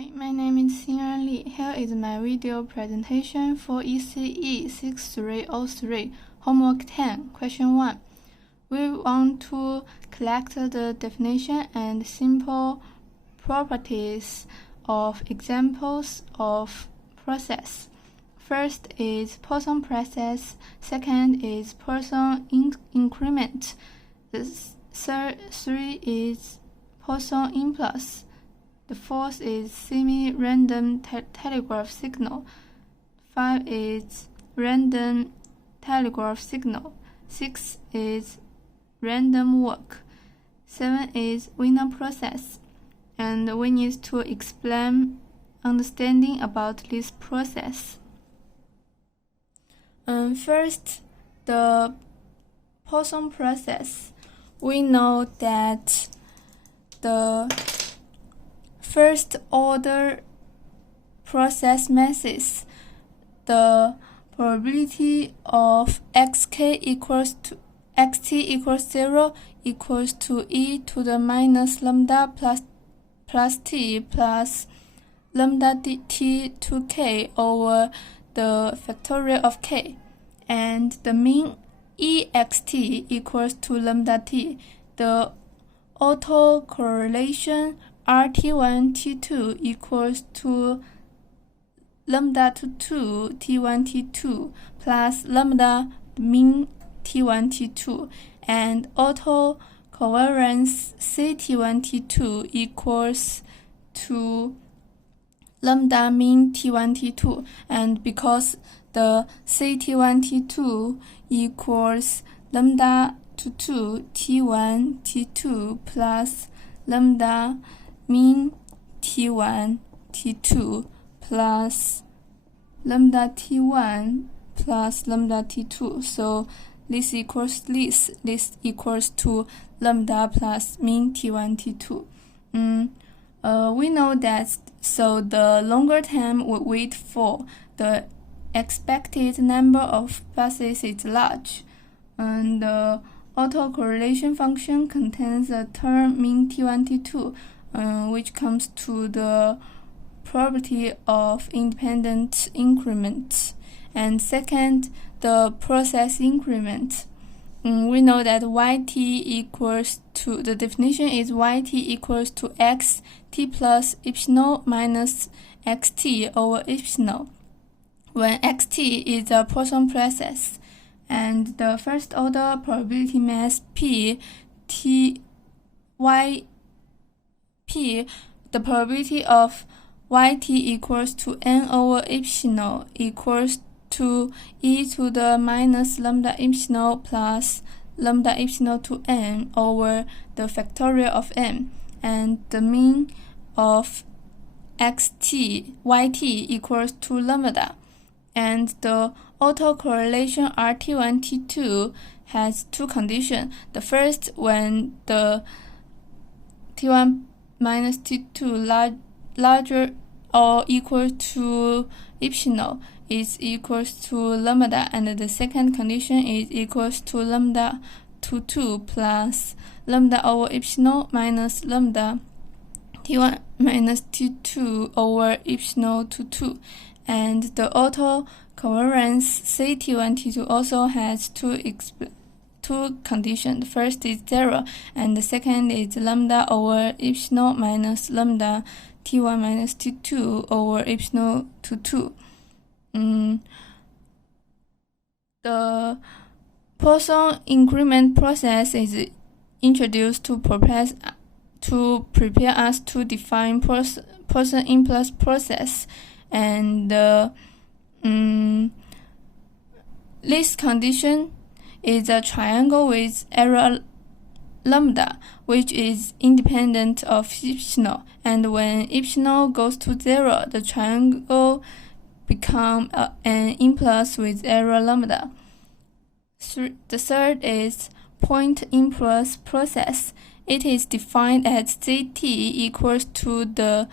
Hi, my name is Xinran Li. Here is my video presentation for ECE6303 Homework 10, Question 1. We want to collect the definition and simple properties of examples of process. First is Poisson process, second is Poisson increment, the third is Poisson impulse. The fourth is semi-random telegraph signal. 5 is random telegraph signal. 6 is random walk. 7 is Wiener process. And we need to explain understanding about this process. First, the Poisson process. We know that the first order process methods, the probability of xk equals to xt equals 0 equals to e to the minus lambda plus t plus lambda t to k over the factorial of k, and the mean ext equals to lambda t. The autocorrelation RT1 T2 equals to lambda T2 T1 T2 plus lambda mean T1 T2, and autocovariance CT1 T2 equals to lambda mean T1 T2, and because the CT1 T2 equals lambda T2 T1 T2 plus lambda mean T1 T2 plus lambda T1 plus lambda T2. So this equals this equals to lambda plus mean T1 T2. We know that, so the longer term we wait for, the expected number of passes is large, and the autocorrelation function contains the term mean T1 T2, which comes to the property of independent increment. And second, the process increment. We know that yt equals to, the definition is yt equals to x t plus epsilon minus xt over epsilon, when xt is a Poisson process, and the first order probability mass p t y p, the probability of yt equals to n over epsilon equals to e to the minus lambda epsilon plus lambda epsilon to n over the factorial of n, and the mean of yt equals to lambda. And the autocorrelation RT1 T2 has two conditions. The first, when the T1 minus T2 larger or equal to epsilon is equals to lambda, and the second condition is equals to lambda to 2 plus lambda over epsilon minus lambda T1 minus T2 over epsilon to 2. And the autocovariance CT1 T2 also has two conditions. The first is 0, and the second is lambda over epsilon minus lambda T1 minus T2 over epsilon to 2. The Poisson increment process is introduced to prepare us to define Poisson impulse process, and this condition is a triangle with error lambda, which is independent of epsilon, and when epsilon goes to 0, the triangle becomes an impulse with error lambda. The third is point impulse process. It is defined as Ct equals to the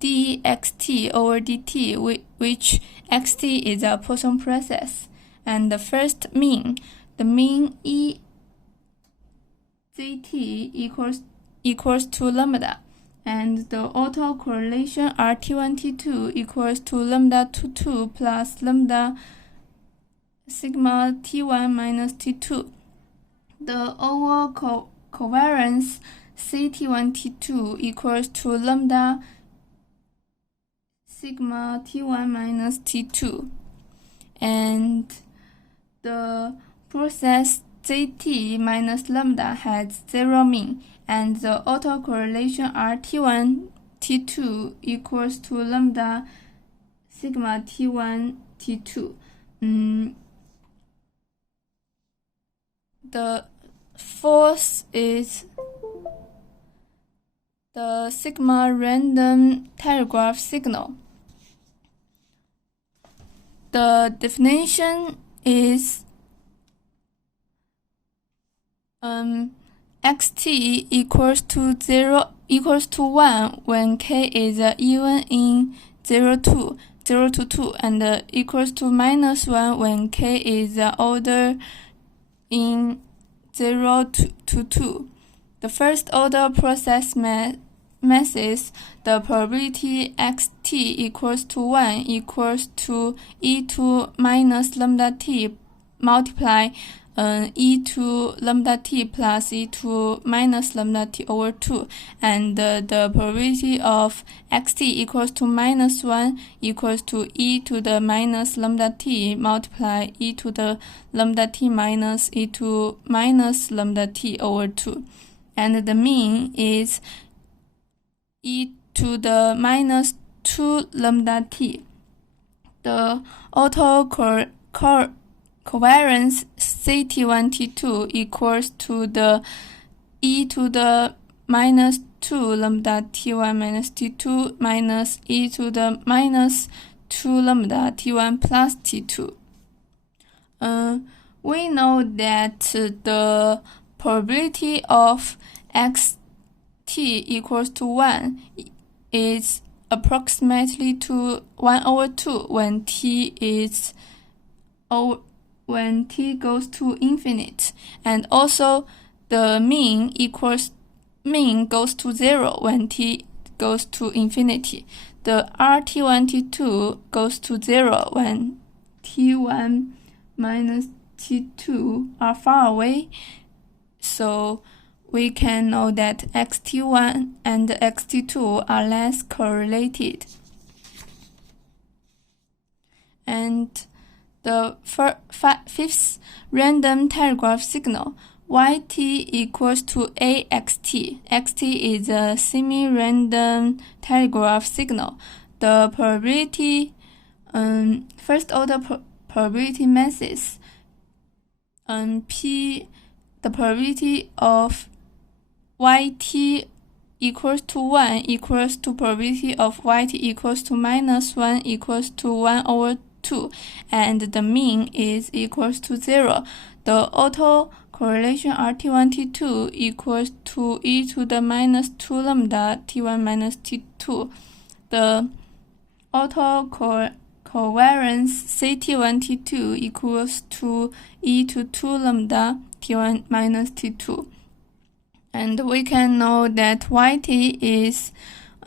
dxt over dt, which xt is a Poisson process, and the first mean, the mean ECT equals to lambda, and the autocorrelation RT1 T2 equals to lambda 22 plus lambda sigma T1 minus T2. The overall covariance CT1 T2 equals to lambda sigma T1 minus T2, and the process ZT minus lambda has zero mean, and the autocorrelation RT1 T2 equals to lambda sigma T1 T2. The fourth is the sigma random telegraph signal. The definition is xt equals to 1 when k is even in 0 to 2, and equals to minus 1 when k is order in 0 to 2. The first order process messes the probability xt equals to 1 equals to e2 minus lambda t multiply e2 lambda t plus e2 minus lambda t over 2, and the probability of xt equals to minus 1 equals to e to the minus lambda t multiply e to the lambda t minus e2 minus lambda t over 2, and the mean is e to the minus 2 lambda t. The autocovariance CT1 T2 equals to the e to the minus 2 lambda T1 minus T2 minus e to the minus 2 lambda T1 plus T2. We know that the probability of xt equals to 1 is approximately to 1 over 2 when t goes to infinite, and also the mean goes to 0 when t goes to infinity. The RT1 T2 goes to 0 when T1 minus T2 are far away, so we can know that xt1 and xt2 are less correlated. And the fifth random telegraph signal, yt equals to axt. Xt is a semi-random telegraph signal. The probability, first order probability masses, p, the probability of yt equals to 1 equals to probability of yt equals to minus 1 equals to 1 over 2, and the mean is equals to 0. The autocorrelation RT1 T2 equals to e to the minus 2 lambda T1 minus T2. The autocovariance CT1 T2 equals to e to 2 lambda T1 minus T2. And we can know that yt is,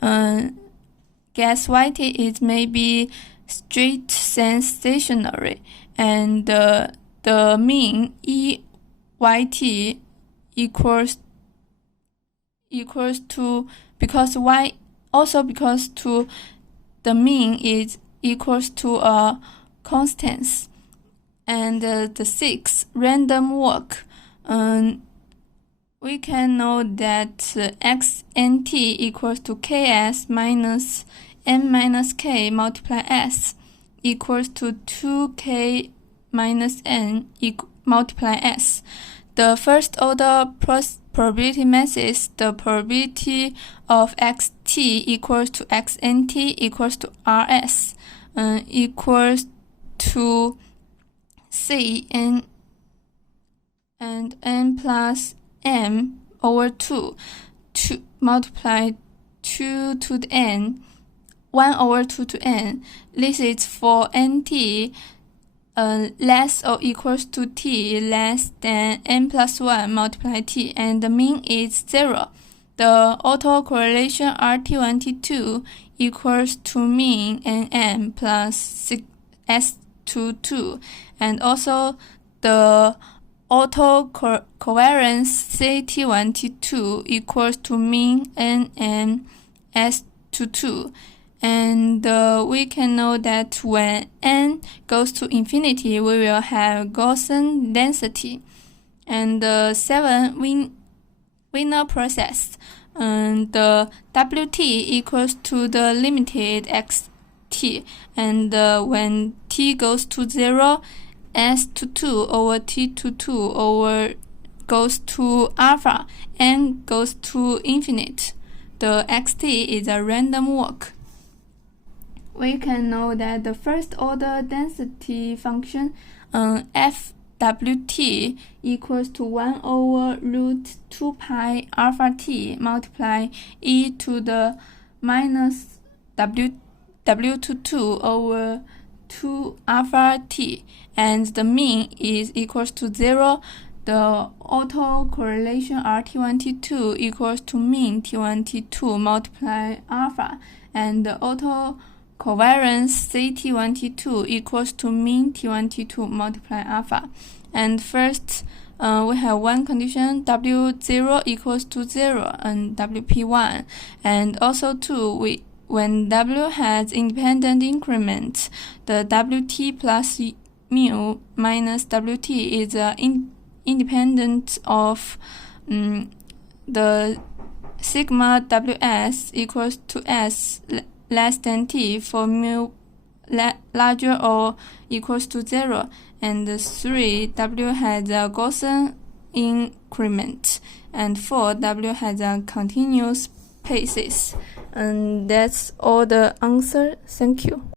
guess yt is maybe straight sense stationary, and the mean EYT equals to, because the mean is equals to a constants. And the sixth random walk, we can know that xnt equals to ks minus n minus k multiply s equals to 2k minus n multiply s. The first order probability masses the probability of xt equals to xnt equals to rs equals to c n and n plus m over 2 multiply 2 to the n 1 over 2 to n. This is for nt less or equals to t less than n plus 1 multiply t, and the mean is 0. the autocorrelation RT1 T2 equals to mean NM plus S22, and also the autocovariance CT1 T2 equals to mean NM S22. And we can know that when n goes to infinity, we will have Gaussian density. And the 7 Wiener process, and the Wt equals to the limited xt, and when t goes to 0, S22 over T22 over goes to alpha, n goes to infinite. The xt is a random walk. We can know that the first order density function Fwt equals to 1 over root 2 pi alpha t multiply e to the minus w22 over 2 alpha t, and the mean is equals to 0. The autocorrelation RT1 T2 equals to mean T1 T2 multiply alpha, and the autocovariance CT1 T2 equals to mean T1 T2 multiply alpha. And first, we have one condition, W0 equals to 0 and WP1, and also 2, when W has independent increment, the Wt plus mu minus Wt is independent of the sigma Ws equals to S less than T for mu larger or equals to 0, and 3, W has a Gaussian increment, and 4, W has a continuous paces. And that's all the answer. Thank you.